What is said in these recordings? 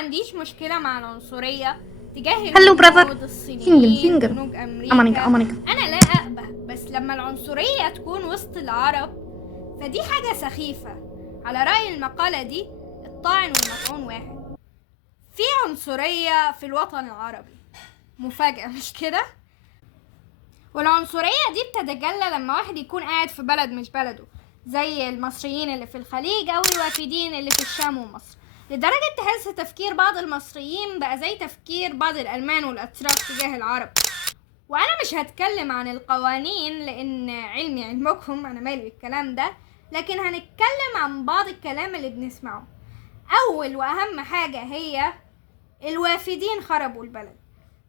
عنديش مشكلة مع العنصرية تجاه Hello brother. الهنود الصينيين جنوب أمريكا. أنا لا أقبل، بس لما العنصرية تكون وسط العرب فدي حاجة سخيفة. على رأي المقالة دي، الطاعن والمطعون واحد. في عنصرية في الوطن العربي، مفاجأة مش كده؟ والعنصرية دي بتتجلى لما واحد يكون قاعد في بلد مش بلده، زي المصريين اللي في الخليج أو الوافدين اللي في الشام ومصر، لدرجة تحس تفكير بعض المصريين بقى زي تفكير بعض الألمان والأتراك تجاه العرب. وأنا مش هتكلم عن القوانين لأن علمي علمكم، أنا مالي بالكلام ده، لكن هنتكلم عن بعض الكلام اللي بنسمعه. أول وأهم حاجة هي الوافدين خربوا البلد.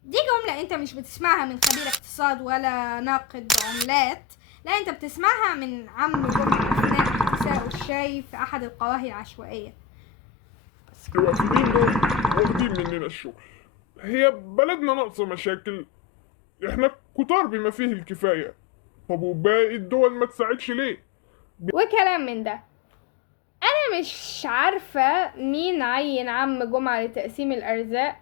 دي جملة انت مش بتسمعها من خبير اقتصاد ولا ناقد عملات، لا انت بتسمعها من عم جمعة اثناء تساؤل الشاي في احد القواهي العشوائية. الوافدين دول واخدين مننا الشغل. هي بلدنا ناقصة مشاكل، احنا كتار بما فيه الكفاية. طب وباقي الدول ما تساعدش ليه؟ وكلام من ده. انا مش عارفة مين عين عم جمعة لتقسيم الارزاق،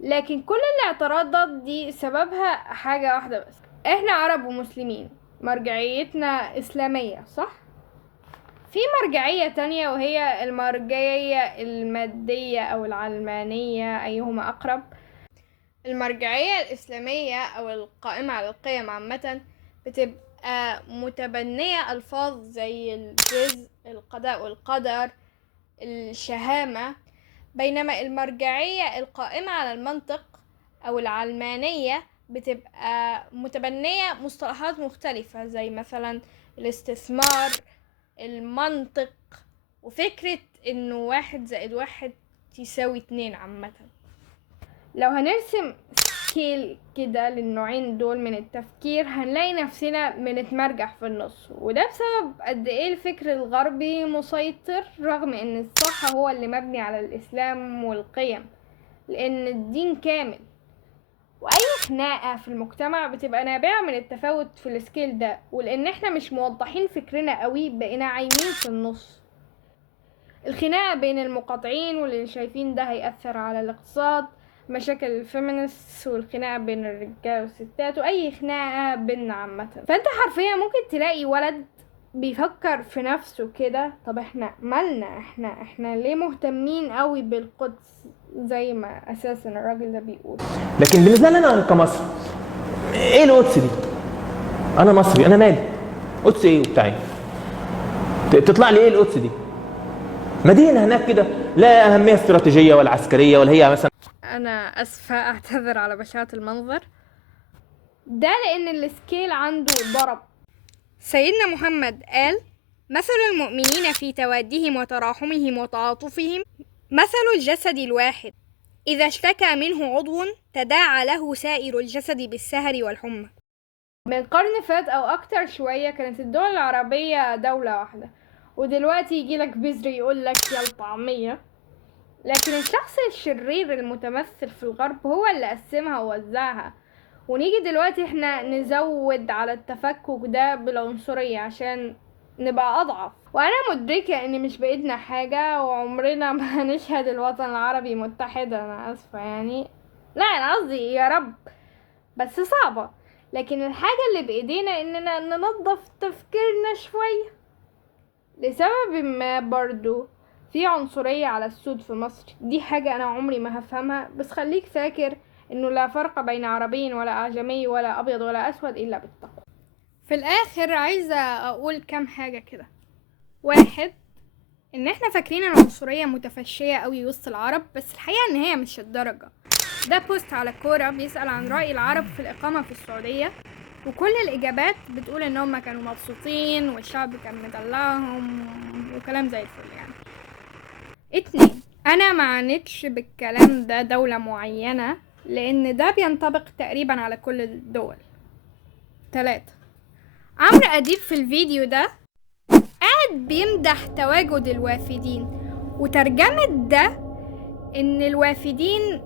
لكن كل الاعتراضات دي سببها حاجة واحدة بس: احنا عرب ومسلمين، مرجعيتنا اسلامية صح؟ في مرجعية تانية وهي المرجعية المادية أو العلمانية، أيهما أقرب. المرجعية الإسلامية أو القائمة على القيم عامة بتبقى متبنية ألفاظ زي الرزق، القضاء والقدر، الشهامة، بينما المرجعية القائمة على المنطق أو العلمانية بتبقى متبنية مصطلحات مختلفة زي مثلا الاستثمار، المنطق، وفكرة انه 1+1=2 عامة. لو هنرسم سكيل كده للنوعين دول من التفكير هنلاقي نفسنا بنتمرجح في النص، وده بسبب قد ايه الفكر الغربي مسيطر، رغم ان الصح هو اللي مبني على الاسلام والقيم، لان الدين كامل. واي خناقة في المجتمع بتبقى نابعة من التفاوت في السكيل ده، ولان احنا مش موضحين فكرنا قوي بقينا عايمين في النص. الخناقة بين المقاطعين واللي شايفين ده هيأثر على الاقتصاد، مشاكل الفيمينست، والخناقة بين الرجال والستات، واي خناقة بيننا عامة. فانت حرفيا ممكن تلاقي ولد بيفكر في نفسه كده: طب احنا مالنا، احنا ليه مهتمين قوي بالقدس زي ما اساسا الراجل ده بيقول. لكن بالنسبه لنا انا كمصر، ايه القدس دي؟ انا مصري، انا مالي قدس ايه وبتاعي؟ تطلع لي ايه القدس دي؟ مدينه هناك كده لا اهميه استراتيجيه ولا عسكريه، ولا هي مثلا. انا اسفة، اعتذر على بشاعة المنظر ده لان السكيل عنده ضرب. سيدنا محمد قال: مثل المؤمنين في توادهم وتراحمهم وتعاطفهم مثل الجسد الواحد، إذا اشتكى منه عضو تداعى له سائر الجسد بالسهر والحمى. من قرن فات أو أكتر شوية كانت الدول العربية دولة واحدة، ودلوقتي يجيلك بذر يقولك يا الطعمية. لكن الشخص الشرير المتمثل في الغرب هو اللي قسمها ووزعها، ونيجي دلوقتي احنا نزود على التفكك ده بالعنصرية عشان نبقى أضعف. وأنا مدركة إن مش بإيدنا حاجة، وعمرنا ما هنشهد الوطن العربي متحدا، أنا آسفة يعني، لا أنا قصدي يا رب، بس صعبة. لكن الحاجة اللي بإيدينا إننا ننظف تفكيرنا شوية. لسبب ما برضو في عنصرية على السود في مصر، دي حاجة أنا عمري ما هفهمها، بس خليك فاكر إنه لا فرق بين عربي ولا أعجمي ولا أبيض ولا أسود إلا بالتقوى. في الآخر عايزة أقول كام حاجة كده. 1، إن إحنا فاكرين العنصرية متفشية قوي وسط العرب، بس الحقيقة إن هي مش الدرجة. ده بوست على كورة بيسأل عن رأي العرب في الإقامة في السعودية، وكل الإجابات بتقول إن هم كانوا مبسوطين والشعب كان مدلعهم وكلام زي الفل يعني. 2، أنا ما عانيتش بالكلام ده دولة معينة، لأن ده بينطبق تقريبا على كل الدول. 3، عمرو أديب في الفيديو ده قاعد بيمدح تواجد الوافدين، وترجمة ده إن الوافدين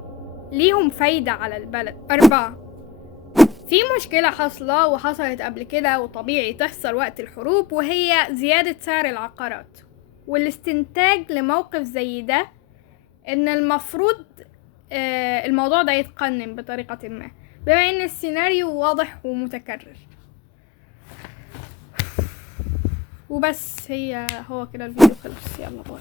ليهم فايدة على البلد. 4، في مشكلة حاصلة وحصلت قبل كده وطبيعي تحصل وقت الحروب، وهي زيادة سعر العقارات، والاستنتاج لموقف زي ده ان المفروض الموضوع ده يتقنن بطريقة ما، بما ان السيناريو واضح ومتكرر. وبس هو كده الفيديو خلص. يلا باي.